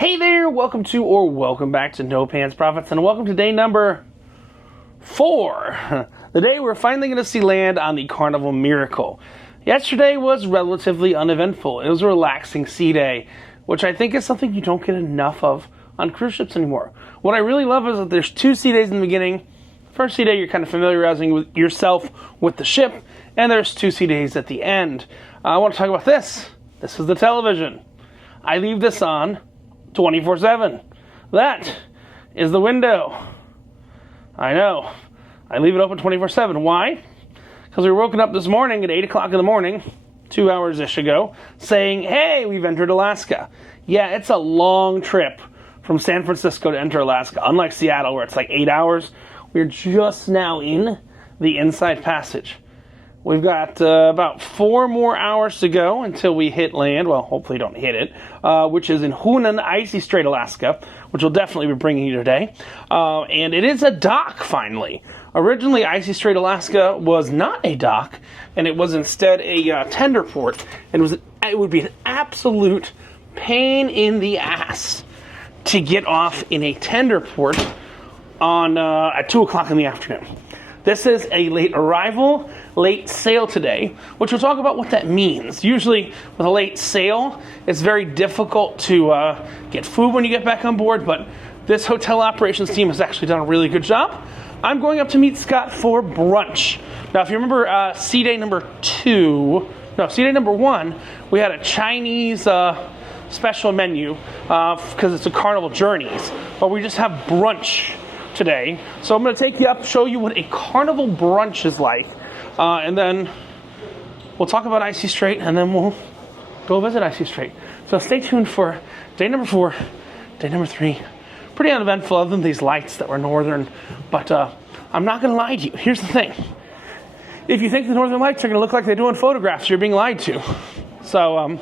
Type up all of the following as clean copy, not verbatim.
Hey there, welcome back to No Pants Profits, and welcome to day number 4. The day we're finally going to see land on the Carnival Miracle. Yesterday was relatively uneventful. It was a relaxing sea day, which I think is something you don't get enough of on cruise ships anymore. What I really love is that there's 2 sea days in the beginning. First sea day, you're kind of familiarizing with yourself with the ship, and there's 2 sea days at the end. I want to talk about this. This is the television. I leave this on 24/7. That is the window. I know. I leave it open 24/7. Why? Because we were woken up this morning at 8 o'clock in the morning, 2 hours-ish ago, saying, hey, we've entered Alaska. Yeah, it's a long trip from San Francisco to enter Alaska. Unlike Seattle, where it's like 8 hours, we're just now in the Inside Passage. We've got about 4 more hours to go until we hit land. Well, hopefully don't hit it, which is in Hunan, Icy Strait, Alaska, which we'll definitely be bringing you today. And it is a dock, finally. Originally, Icy Strait, Alaska was not a dock, and it was instead a tender port. And it would be an absolute pain in the ass to get off in a tender port at 2 o'clock in the afternoon. This is a late arrival, late sail today, which we'll talk about what that means. Usually with a late sail, it's very difficult to get food when you get back on board, but this hotel operations team has actually done a really good job. I'm going up to meet Scott for brunch. Now, if you remember sea day number 1, we had a Chinese special menu because it's a Carnival Journeys, but we just have brunch today. So I'm going to take you up, show you what a Carnival Brunch is like, and then we'll talk about Icy Strait, and then we'll go visit Icy Strait. So stay tuned for day number 4, day number 3. Pretty uneventful other than these lights that were northern, but I'm not going to lie to you. Here's the thing. If you think the northern lights are going to look like they do in photographs, you're being lied to. So I'm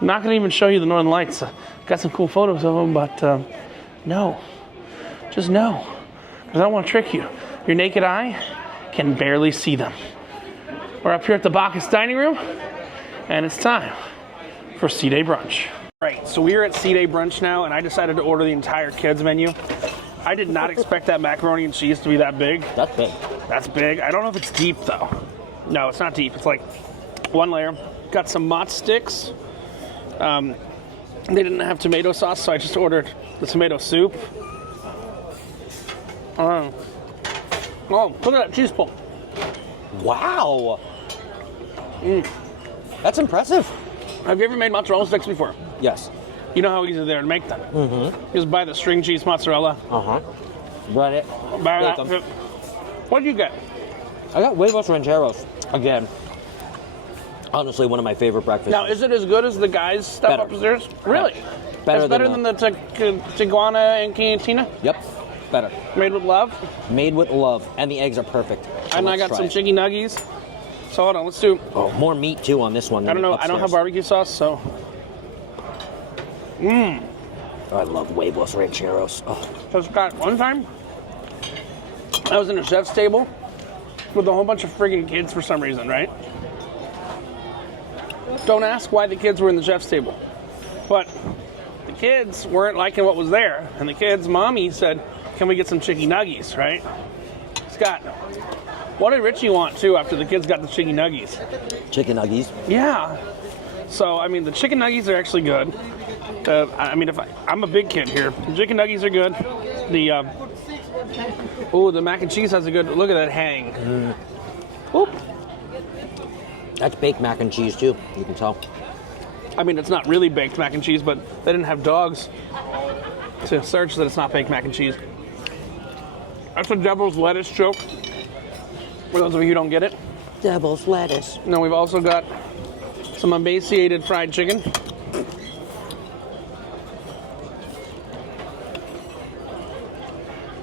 not going to even show you the northern lights. Got some cool photos of them, but no. Just no. Because I don't want to trick you. Your naked eye can barely see them. We're up here at the Bacchus Dining Room, and it's time for Sea Day Brunch. Right, so we are at Sea Day Brunch now, and I decided to order the entire kids menu. I did not expect that macaroni and cheese to be that big. That's big. That's big. I don't know if it's deep, though. No, it's not deep. It's like 1 layer. Got some mott sticks. They didn't have tomato sauce, so I just ordered the tomato soup. Oh, look at that cheese pull. Wow. That's impressive. Have you ever made mozzarella sticks before? Yes. You know how easy they are to make them. Mm-hmm. Just buy the string cheese mozzarella. Uh-huh. Got it. Buy that. What did you get? I got huevos rancheros. Again. Honestly, one of my favorite breakfasts. Now, is it as good as the guys' stuff Better. upstairs? Really? Better. It's better than the Tijuana and Cantina? Yep. Better. Made with love? Made with love. And the eggs are perfect. So and I got some chicken nuggies. So hold on, let's do... Oh, more meat, too, on this one. I don't know. Upstairs. I don't have barbecue sauce, so... Oh, I love huevos rancheros. Oh. So Scott, one time, I was in a chef's table with a whole bunch of friggin' kids for some reason, right? Don't ask why the kids were in the chef's table. But the kids weren't liking what was there. And the kids' mommy said, can we get some chicken nuggies, right? Scott, what did Richie want, too, after the kids got the chicken nuggies? Chicken nuggies? Yeah. So, I mean, the chicken nuggies are actually good. I'm a big kid here. The chicken nuggies are good. The mac and cheese has a good, look at that hang. Oop. That's baked mac and cheese, too. You can tell. I mean, it's not really baked mac and cheese, but they didn't have dogs to search that it's not baked mac and cheese. That's a devil's lettuce choke. For those of you who don't get it. Devil's lettuce. Now we've also got some emaciated fried chicken.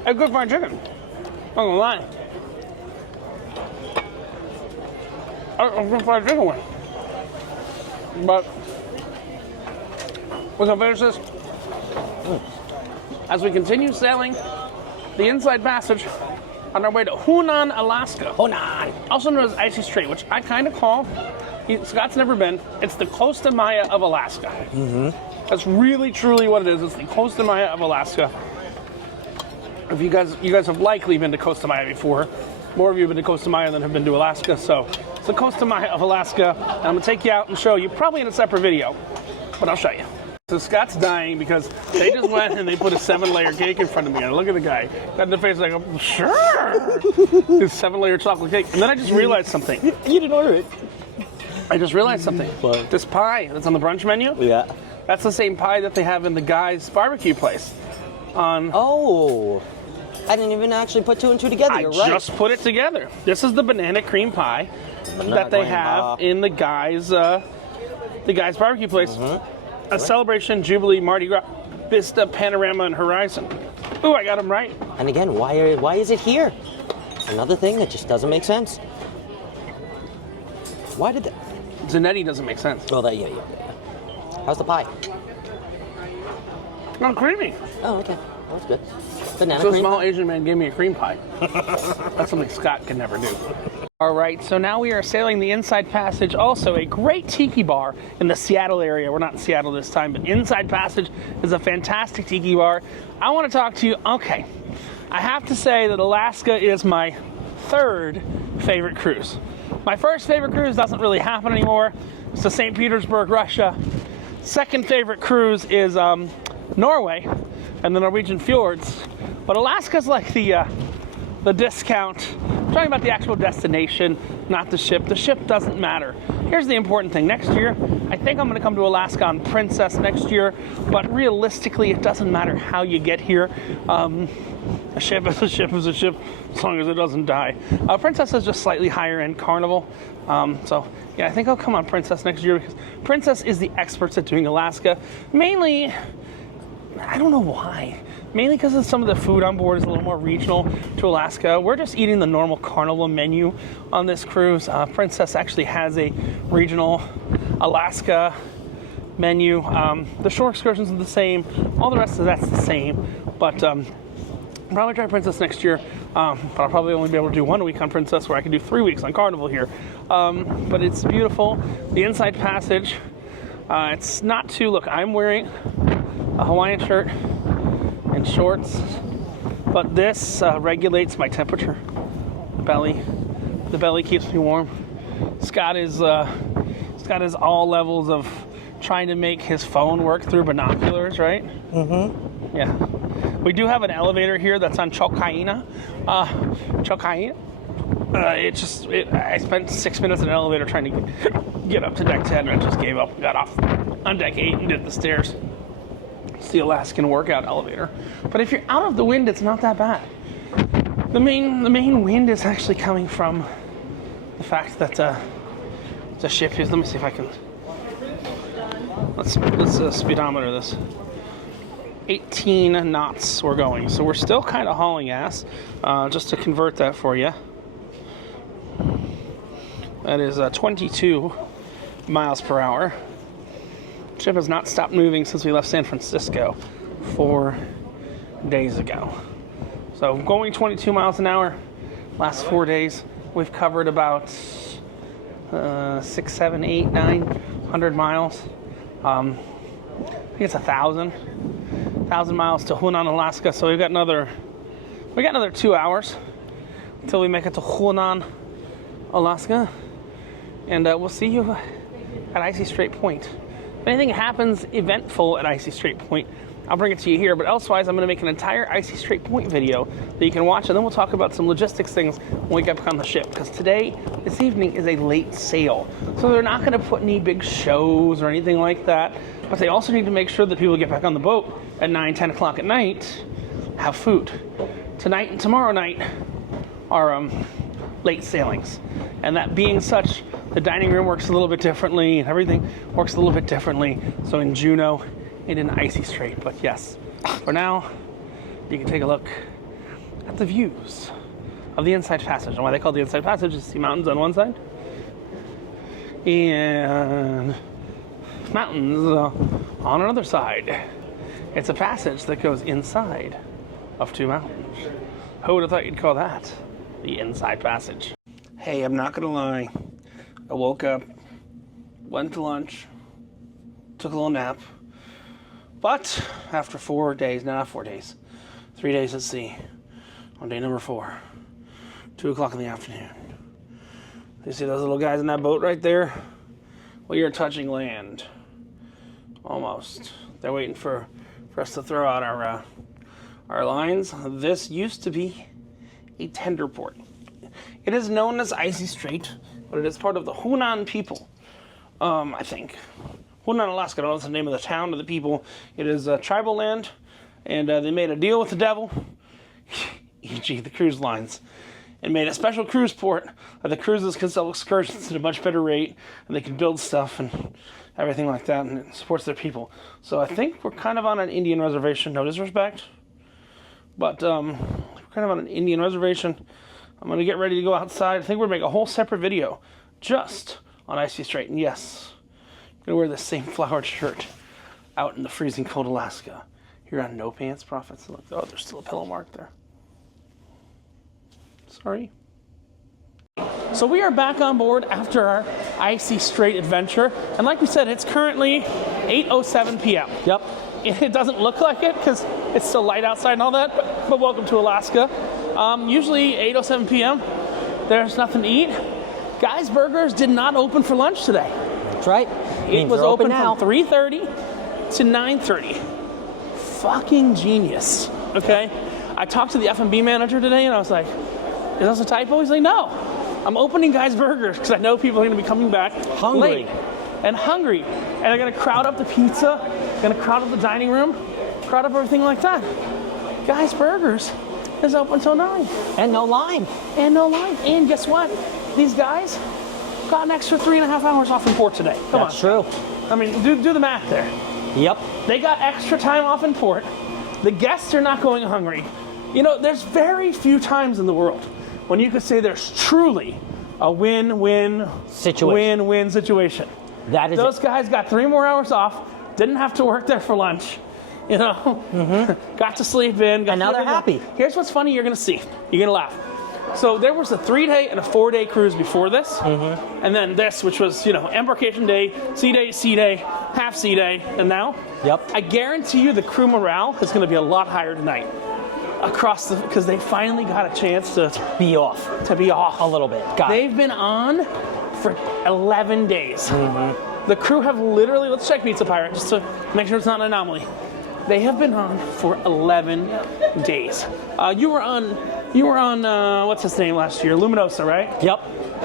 A good fried chicken. Not gonna lie. A good fried chicken one. But we're gonna finish this as we continue sailing the Inside Passage on our way to Hunan, Alaska. Hunan! Also known as Icy Strait, which I kind of call Scott's never been. It's the Costa Maya of Alaska. That's really, truly what it is. It's the Costa Maya of Alaska. If you guys have likely been to Costa Maya before. More of you have been to Costa Maya than have been to Alaska. So it's the Costa Maya of Alaska. And I'm going to take you out and show you, probably in a separate video, but I'll show you. So Scott's dying because they just went and they put a 7-layer cake in front of me. And look at the guy. Got in the face like, sure. This 7-layer chocolate cake. And then I just realized something. You didn't order it. I just realized something. What? This pie that's on the brunch menu, Yeah. that's the same pie that they have in the guy's barbecue place. Oh. I didn't even actually put 2 and 2 together. You're right. Just put it together. This is the banana cream pie that they have in the guy's barbecue place. A celebration, Jubilee, Mardi Gras, Vista, Panorama, and Horizon. Ooh, I got them right. And again, why is it here? Another thing that just doesn't make sense. Why did that? Zanetti doesn't make sense. Oh, yeah. How's the pie? Not creamy. Oh, okay. That's good. Banana So a cream small pie? Asian man gave me a cream pie. That's something Scott can never do. All right, so now we are sailing the Inside Passage, also a great tiki bar in the Seattle area. We're not in Seattle this time, but Inside Passage is a fantastic tiki bar. I want to talk to you. Okay, I have to say that Alaska is my 3rd favorite cruise. My first favorite cruise doesn't really happen anymore. It's to St. Petersburg, Russia. Second favorite cruise is Norway and the Norwegian fjords. But Alaska's like the discount. I'm talking about the actual destination, not the ship. The ship doesn't matter. Here's the important thing. Next year, I think I'm going to come to Alaska on Princess next year, but realistically, it doesn't matter how you get here. A ship is a ship is a ship, as long as it doesn't die. Princess is just slightly higher end Carnival. So, yeah, I think I'll come on Princess next year because Princess is the experts at doing Alaska. Mainly, I don't know why. Mainly because of some of the food on board is a little more regional to Alaska. We're just eating the normal Carnival menu on this cruise. Princess actually has a regional Alaska menu. The shore excursions are the same. All the rest of that's the same. But I'll probably try Princess next year. But I'll probably only be able to do 1 week on Princess where I can do 3 weeks on Carnival here. But it's beautiful. The Inside Passage. It's not too, look, I'm wearing a Hawaiian shirt and shorts, but this regulates my temperature. The belly keeps me warm. Scott is all levels of trying to make his phone work through binoculars, right? Yeah. We do have an elevator here that's on Chokaina. I spent 6 minutes in an elevator trying to get up to deck 10 and I just gave up and got off on deck 8 and did the stairs. It's the Alaskan workout elevator. But if you're out of the wind, it's not that bad. The main wind is actually coming from the fact that the ship is. Let me see if I can. Let's speedometer this. 18 knots we're going, so we're still kind of hauling ass. Just to convert that for you, that is 22 miles per hour. Ship has not stopped moving since we left San Francisco 4 days ago. So going 22 miles an hour, last 4 days, we've covered about 6, 7, 8, 900 miles. I think it's 1,000 miles to Hunan, Alaska. So we got another 2 hours until we make it to Hunan, Alaska, and we'll see you at Icy Strait Point. If anything happens eventful at Icy Strait Point, I'll bring it to you here, but elsewise I'm going to make an entire Icy Strait Point video that you can watch, and then we'll talk about some logistics things when we get back on the ship, because this evening is a late sail, so they're not going to put any big shows or anything like that, but they also need to make sure that people get back on the boat at 9, 10 o'clock at night, have food. Tonight and tomorrow night are late sailings, and that being such, the dining room works a little bit differently, and everything works a little bit differently, so in Juneau and in Icy Strait. But yes, for now, you can take a look at the views of the Inside Passage. And why they call it the Inside Passage is see mountains on one side and mountains on another side. It's a passage that goes inside of 2 mountains. Who would have thought you'd call that the Inside Passage? Hey, I'm not gonna lie. I woke up went to lunch, took a little nap. But after 4 days, no, not 4 days, 3 days at sea, on day number 4, 2 o'clock in the afternoon. You see those little guys in that boat right there? Well, you're touching land. Almost. They're waiting for us to throw out our lines. This used to be a tender port. It is known as Icy Strait, but it is part of the Hunan people, I think. Hunan, Alaska, I don't know what's the name of the town of the people. It is tribal land, and they made a deal with the devil, e.g. the cruise lines, and made a special cruise port that the cruises can sell excursions at a much better rate, and they can build stuff and everything like that, and it supports their people. So I think we're kind of on an Indian reservation, no disrespect, but we're kind of on an Indian reservation. I'm going to get ready to go outside. I think we're going to make a whole separate video just on Icy Strait, and yes, I'm going to wear the same flowered shirt out in the freezing cold Alaska. Here on No Pants Profits. Look, oh, there's still a pillow mark there. Sorry. So we are back on board after our Icy Strait adventure. And like we said, it's currently 8:07 p.m. Yep. It doesn't look like it because it's still light outside and all that, but welcome to Alaska. Usually 8:07 p.m. There's nothing to eat. Guys Burgers did not open for lunch today. That's right. It was open from 3:30 to 9:30. Fucking genius. Okay? I talked to the F&B manager today and I was like, is this a typo? He's like, no. I'm opening Guys Burgers because I know people are going to be coming back Hungry. late and hungry. And they're going to crowd up the pizza, going to crowd up the dining room, crowd up everything like that. Guys Burgers is open till 9. And no line. And no line. And guess what? These guys got an extra 3.5 hours off in port today. Come on. That's true. I mean, do the math there. Yep. They got extra time off in port. The guests are not going hungry. You know, there's very few times in the world when you could say there's truly a win-win situation. That is Those guys got 3 more hours off, didn't have to work there for lunch, you know, got to sleep in. And now they're happy. Here's what's funny you're going to see. You're going to laugh. So there was a 3-day and a 4-day cruise before this, and then this, which was, you know, embarkation day, sea day, half sea day, and now, Yep. I guarantee you the crew morale is going to be a lot higher tonight because they finally got a chance to Be off. be off. A little bit. Got it. They've been on for 11 days. The crew have literally, let's check Pizza Pirate just to make sure it's not an anomaly. They have been on for 11 days. You were on what's his name last year? Luminosa, right? Yep.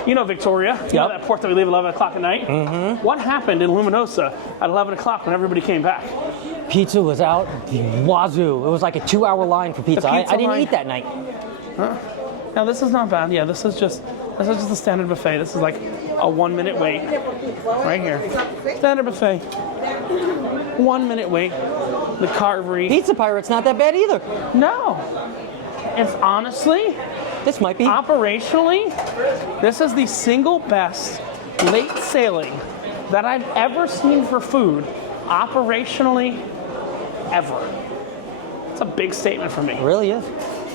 You know Victoria. You know Yep. that port that we leave at 11 o'clock at night? What happened in Luminosa at 11 o'clock when everybody came back? Pizza was out the wazoo. It was like a 2-hour line for pizza. I didn't line. eat that night. Now this is not bad. Yeah, this is just a standard buffet. This is like a 1-minute wait. Right here. Standard buffet. 1-minute wait. The carvery. Pizza Pirate's not that bad either. No. If honestly, This might be. operationally, this is the single best late sailing that I've ever seen for food, operationally, ever. It's a big statement for me. It really is.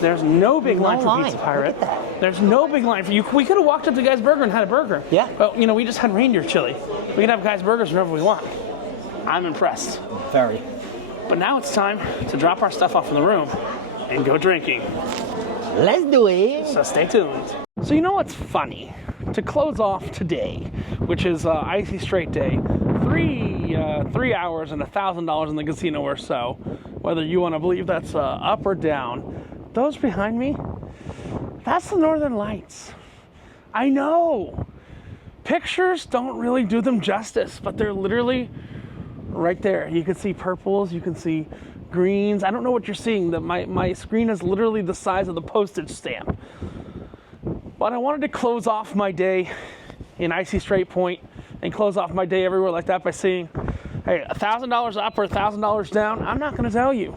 There's no big No line for line. Pizza Pirate. Look at that. There's no big line for you. We could have walked up to Guy's Burger and had a burger. Yeah. Well, you know, we just had reindeer chili. We can have Guy's Burgers whenever we want. I'm impressed. Very. But now it's time to drop our stuff off in the room and go drinking. Let's do it. So stay tuned. So you know what's funny? To close off today, which is Icy Strait Day, 3 hours and $1,000 in the casino or so, whether you want to believe that's up or down. Those behind me, that's the Northern Lights. I know. Pictures don't really do them justice, but they're literally right there. You can see purples, you can see greens. I don't know what you're seeing. My screen is literally the size of the postage stamp. But I wanted to close off my day in Icy Strait Point and close off my day everywhere like that by saying, hey, $1,000 up or $1,000 down, I'm not going to tell you.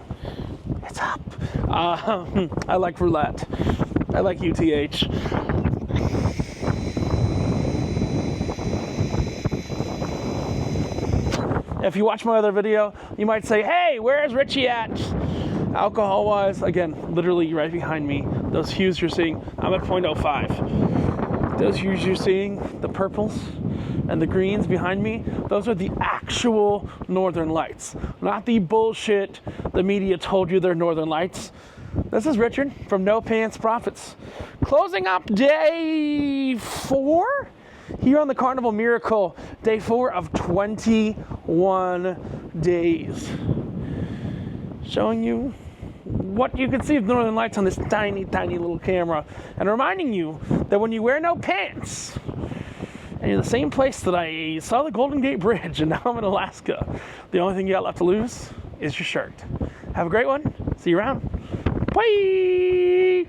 It's up. I like roulette. I like UTH. If you watch my other video, you might say, hey, where's Richie at? Alcohol-wise, again, literally right behind me. Those hues you're seeing, I'm at 0.05. Those hues you're seeing, the purples and the greens behind me, those are the actual northern lights, not the bullshit the media told you they're northern lights. This is Richard from No Pants Profits, closing up day 4 here on the Carnival Miracle, day 4 of 21 days, showing you what you can see of northern lights on this tiny little camera, and reminding you that when you wear no pants and you're in the same place that I saw the Golden Gate Bridge and now I'm in Alaska, the only thing you got left to lose is your shirt. Have a great one. See you around. Bye.